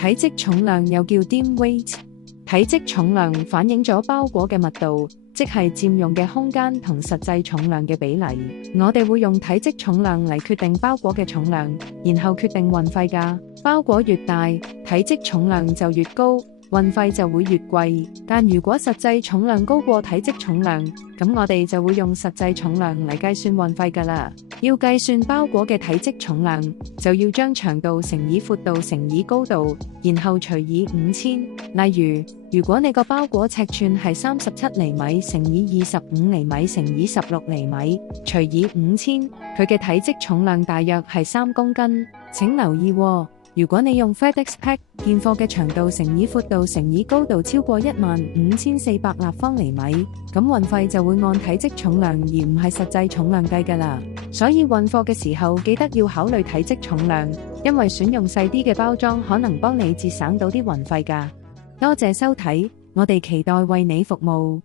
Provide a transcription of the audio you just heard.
體積重量又叫 dim weight， 體積重量反映咗包裹嘅密度，即係佔用嘅空間同實際重量嘅比例。我哋會用體積重量嚟決定包裹嘅重量，然後決定運費㗎。包裹越大，體積重量就越高，運費就會越貴。但如果實際重量高過體積重量，咁我哋就會用實際重量嚟計算運費㗎啦。要計算包裹嘅體積重量，就要將長度乘以闊度乘以高度，然後除以5000。例如果你個包裹尺寸係37厘米乘以25厘米乘以16厘米，除以5000，佢嘅體積重量大約係3公斤。請留意喎，如果你用 FedEx Pack 件貨嘅長度乘以闊度乘以高度超過15400立方厘米，咁運費就會按體積重量而唔係實際重量計㗎啦。所以運貨嘅時候記得要考慮體積重量，因為選用細啲嘅包裝可能幫你節省到啲運費㗎。多謝收睇，我哋期待為你服務。